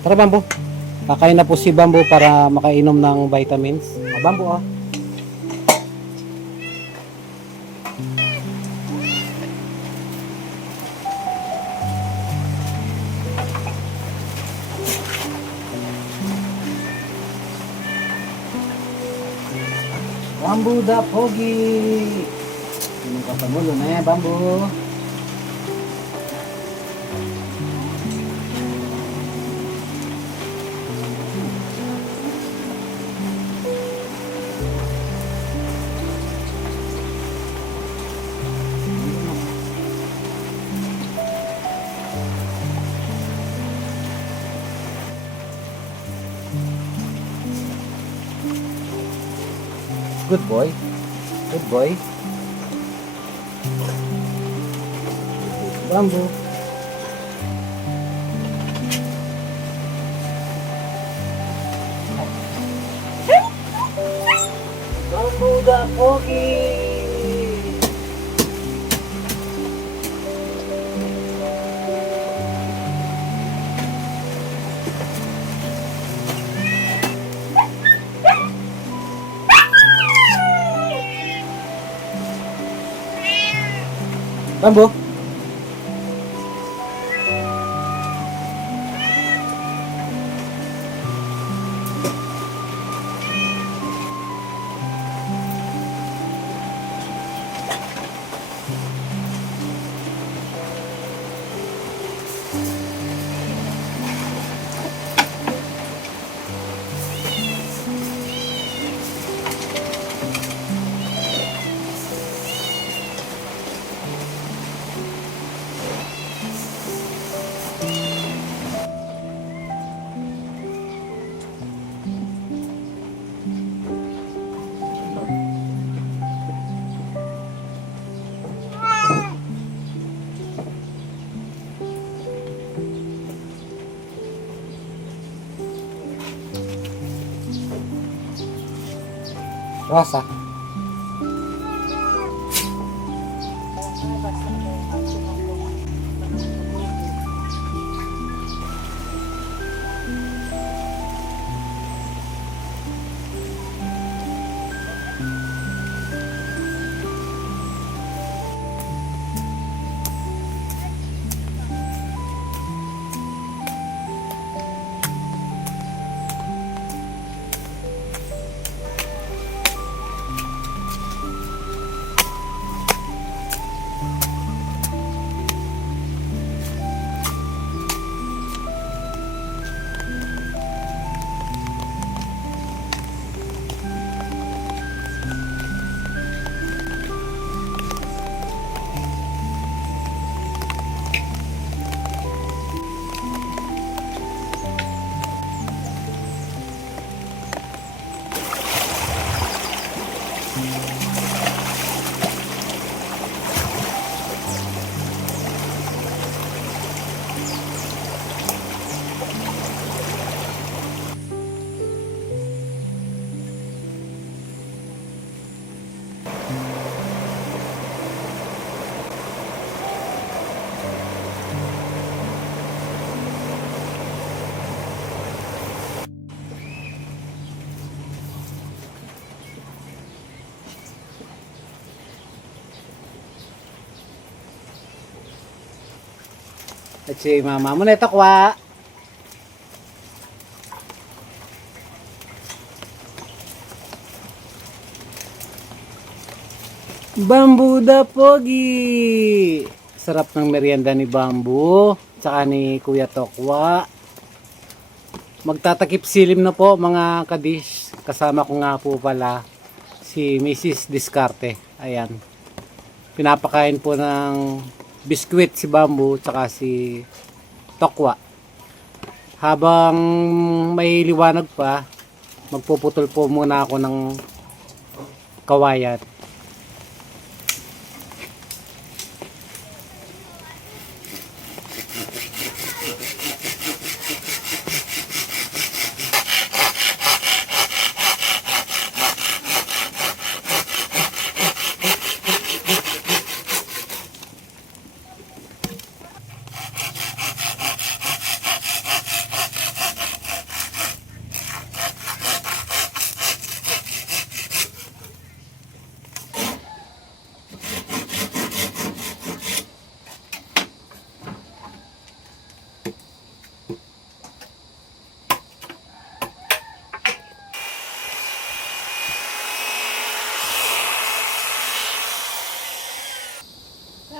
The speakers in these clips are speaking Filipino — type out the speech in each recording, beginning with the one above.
Tara, Bambo. Kakain na po si Bambo para makainom ng vitamins. Bambo, ah. Bambo da pogi. Minum ka mulu na yan, Bambo. Good boy. Good boy. Bambo. Bambo da pogi. Bambo. Rosa. At si mama mo na ito, kwa. Bambo da pogi. Sarap ng merienda ni Bambo. Tsaka ni Kuya Tokwa. Magtatakip silim na po mga kadish. Kasama ko nga po pala si Mrs. Discarte. Ayan. Pinapakain po ng biskwit si Bambo tsaka si Tokwa. Habang may liwanag pa, magpuputol po muna ako ng kawayan.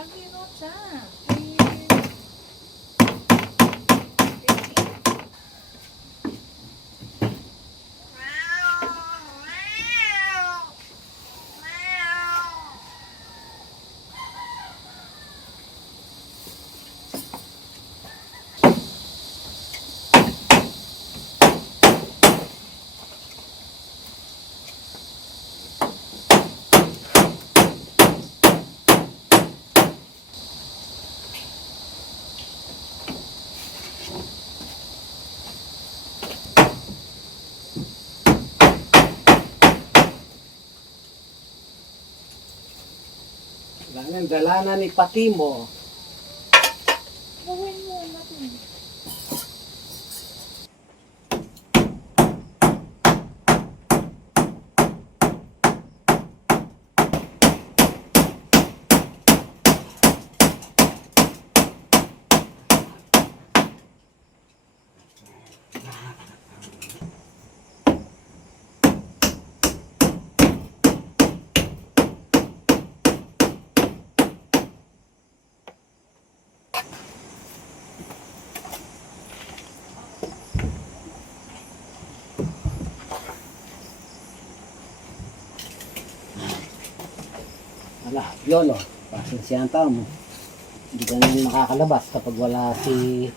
Lagi no siya. Kailangan dalanan ni Patimo. Gawin mo natin. Wala, yolo. Pasensyahan tao mo. Hindi ka naman makakalabas kapag wala si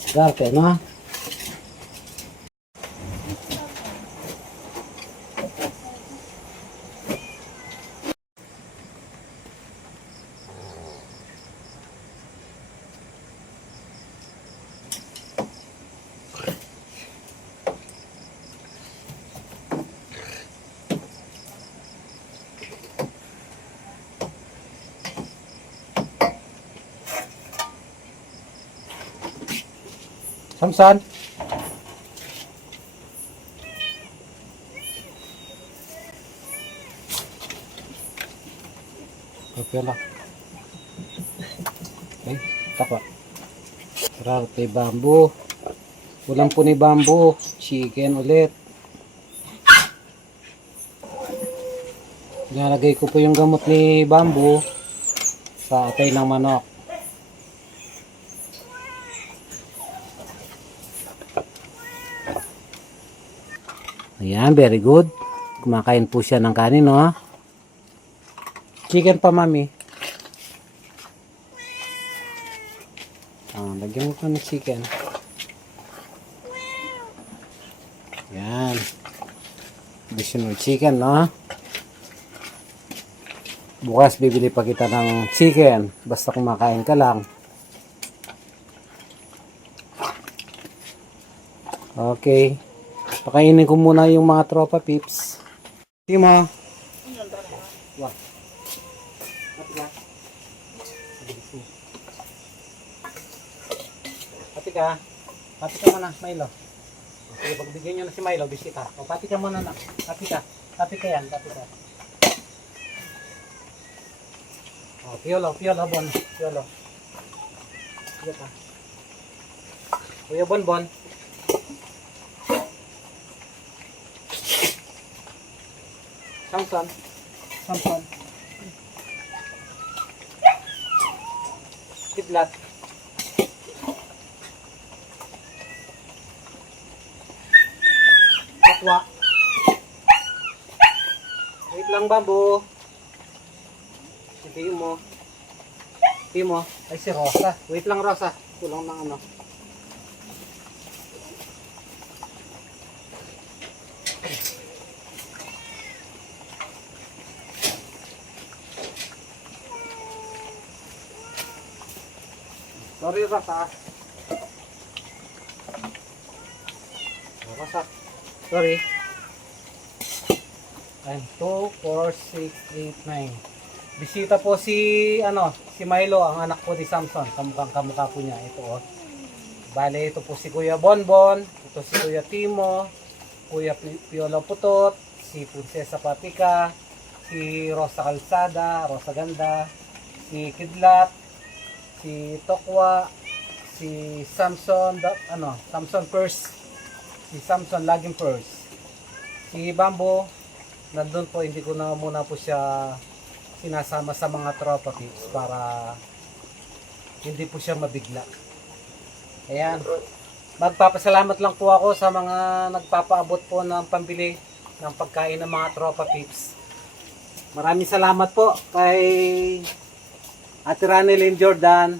Scarpe, no? Samson? Okay lang. Okay, takwa. Sararte bamboo. Ulam po ni bamboo. Chicken ulit. Nalagay ko po yung gamot ni bamboo sa atay ng manok. Ayan, very good. Kumakain po siya ng kanin, no? Chicken pa, mami. Lagyan mo pa ng chicken. Ayan. Additional chicken, no? Bukas bibili pa kita ng chicken. Basta kumakain ka lang. Okay. Pakainin ko muna yung mga tropa pips. Timo. Wah. Pati ka. Pati ka muna, Milo. Sige, pagbigyan nyo na si Milo, bisita. O, pati ka muna na. Pati ka. Pati ka yan, pati ka. O, piolo, bon. Piolo. Sige pa. Kuya Bon. Samson. Kidlat. Takwa. Wait lang, bamboo. Timo. Ay, si Rosa. Wait lang, Rosa. Kulang ng ano. Sorry, Rosa. Sorry. 2, 4, 6, 8, 9. Bisita po si Milo, ang anak po ni Samson. Kamukha po niya. Ito, oh. Bale, ito po si Kuya Bonbon. Ito si Kuya Timo. Kuya Piolo Putot. Si Prinsesa Patika. Si Rosa Calzada. Rosa Ganda. Si Kidlat. Si Tokwa. Si Samson. Samson First. Si Samson laging first. Si Bamboo. Nandun po, hindi ko na muna po siya sinasama sa mga tropa tips para hindi po siya mabigla. Ayan. Magpapasalamat lang po ako sa mga nagpapaabot po ng pambili ng pagkain ng mga tropa tips. Maraming salamat po kay Ate Ranelyn Jordan.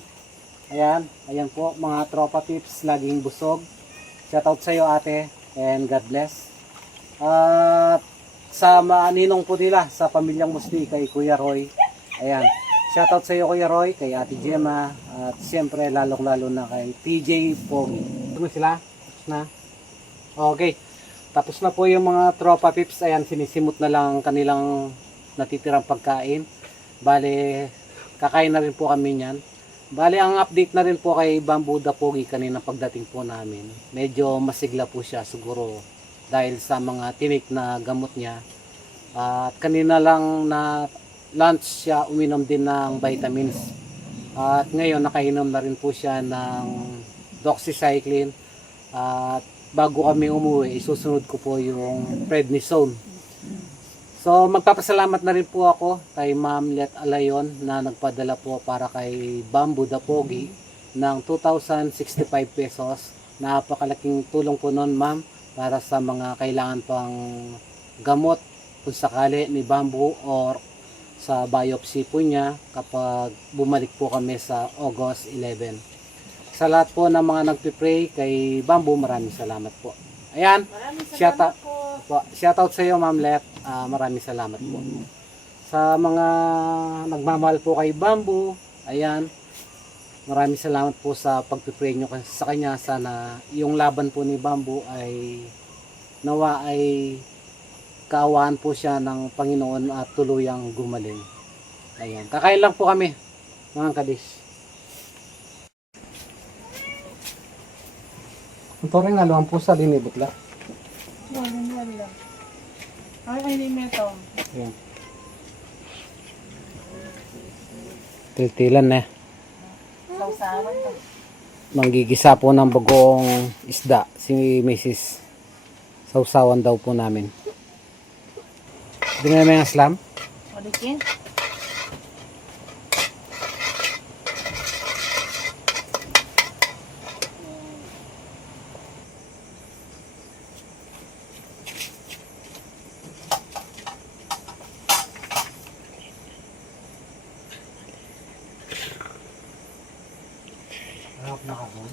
Ayan, ayan po mga tropa tips, laging busog. Shoutout sa iyo ate and God bless. At sa maaninong po nila sa pamilyang Musli kay Kuya Roy. Ayan, shoutout sa iyo Kuya Roy, kay Ate Gemma at siyempre lalong-lalo na kay TJ Pogi. Ano sila? Tapos na. Okay. Tapos na po yung mga tropa pips. Ayan, sinisimot na lang ang kanilang natitirang pagkain. Bale, kakain na rin po kami niyan. Bale, ang update na rin po kay Bamboo the Pogi kanina pagdating po namin. Medyo masigla po siya siguro dahil sa mga tinik na gamot niya. At kanina lang na lunch siya uminom din ng vitamins. At ngayon nakainom na rin po siya ng doxycycline. At bago kami umuwi, isusunod ko po yung prednisone. So magpapasalamat na rin po ako kay Ma'am Let Alayon na nagpadala po para kay Bamboo the Pogi ng 2,065 pesos. Napakalaking tulong po noon ma'am para sa mga kailangan pang gamot kung sakali ni Bamboo or sa biopsy po niya kapag bumalik po kami sa August 11. Sa lahat po ng mga nagpipray kay Bamboo, maraming salamat po. Ayan, shoutout sa iyo Ma'am Let. Maraming salamat po. Sa mga nagmamahal po kay Bamboo, ayan, maraming salamat po sa pagpipray nyo sa kanya. Sana yung laban po ni Bamboo ay nawa ay kaawaan po siya ng Panginoon at tuluyang gumaling. Ayan, kakain lang po kami mga kadis. Ito rin naluang po sa linibot lang. Wala. Ay, hindi mo ito. Ayan. Tiltilan na. Sausawan to. Manggigisa po ng bagong isda si Mrs. Sausawan daw po namin. Hindi nga naman yung aslam? Ulitin. Harap na kahon.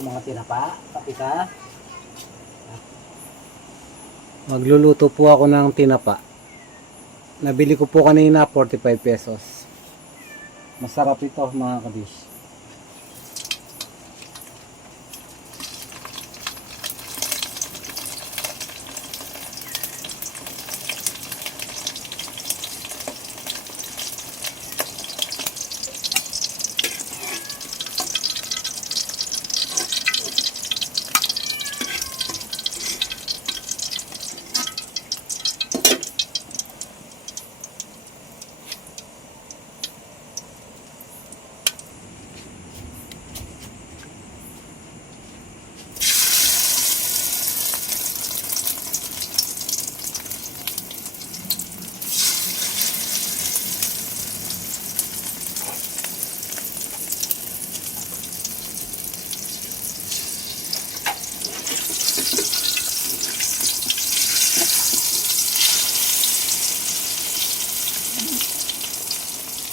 Ang mga tinapa, patika. Magluluto po ako ng tinapa. Nabili ko po kanina 45 pesos. Masarap ito mga kadish.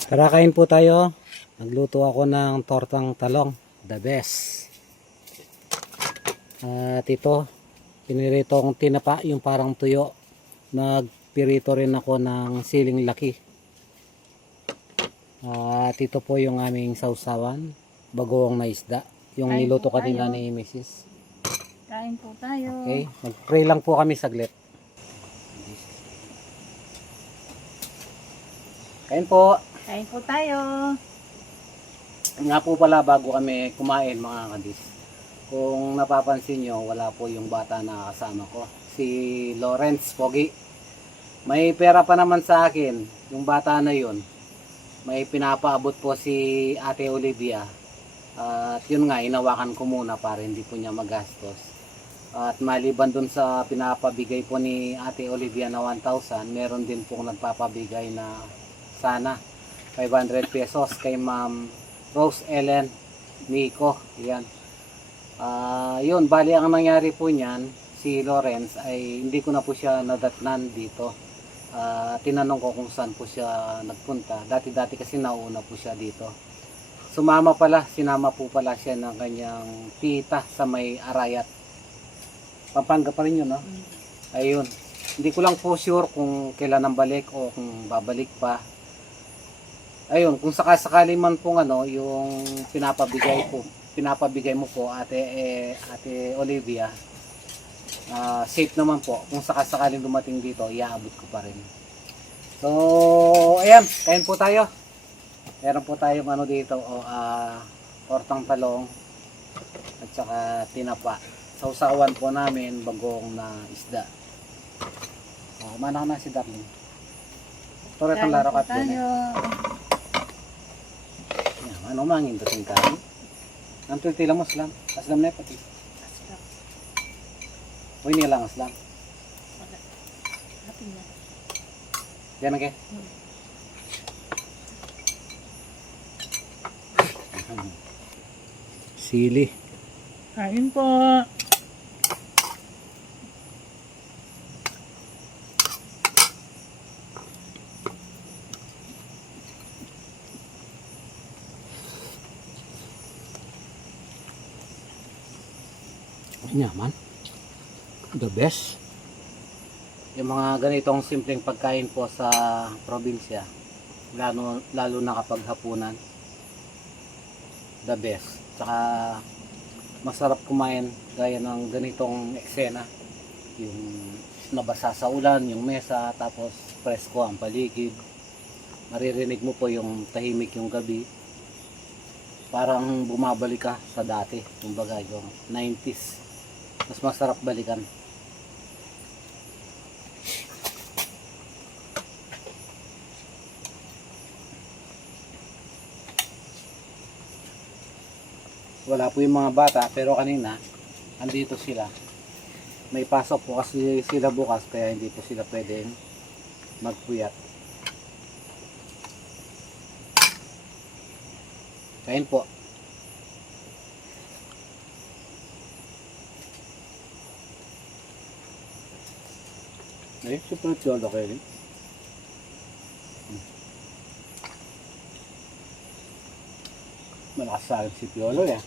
Tara kain po tayo. Nagluto ako ng tortang talong. The best. At ito, pinirito kong tinapa, yung parang tuyo. Nagpirito rin ako ng siling laki. At ito po yung aming sausawan. Bagoong na isda. Yung Kain niluto po kanina tayo. ni Mrs. Kain po tayo. Okay, mag-pray lang po kami saglit. Kain po. Kain po tayo. Nga po pala bago kami kumain mga kadis. Kung napapansin nyo, wala po yung bata na kasama ko. Si Lawrence Pogi. May pera pa naman sa akin. Yung bata na yun. May pinapaabot po si Ate Olivia. At yun nga, inawakan ko muna para hindi po niya magastos. At maliban dun sa pinapabigay po ni Ate Olivia na 1,000, meron din pong nagpapabigay na sana 500 pesos kay Ma'am Rose Ellen Nico. Yan. Yun, bali ang nangyari po niyan, si Lawrence ay hindi ko na po siya nadatnan dito. Tinanong ko kung saan po siya nagpunta. Dati kasi nauna po siya dito. Sinama po pala siya ng kanyang tita sa may Arayat. Pampanga pa rin yun, no? Ayun. Hindi ko lang po sure kung kailan ang balik o kung babalik pa. Ayun, kung sakasakali man pong yung pinapabigay mo po Ate Olivia, safe naman po. Kung sakasakaling dumating dito, iaabot ko pa rin. So, ayan, kain po tayo. Meron po tayong dito, tortang talong at saka tinapa. Sausawan po namin bagong na isda. Kumana ka na si Darling. Torre ng laro kat din. Ano mangin dating kain? Ang tultila mo slam. Aslam na pati. Uy, niya lang aslam. Diyan na ke? Sili. Kain po. Nyaman. The best. Yung mga ganitong simpleng pagkain po sa probinsya, lalo na kapag hapunan, the best. Tsaka masarap kumain gaya ng ganitong eksena, yung nabasa sa ulan yung mesa, tapos presko ang paligid, maririnig mo po yung tahimik yung gabi, parang bumabalik ka sa dati, kumbaga yung 90s. Mas masarap balikan. Wala po yung mga bata, pero kanina andito sila. May pasok po kasi sila bukas, kaya hindi po sila pwedeng magpuyat. Kain po. Ay, super cholo kayo rin. Malakas sa akin si Piolo eh.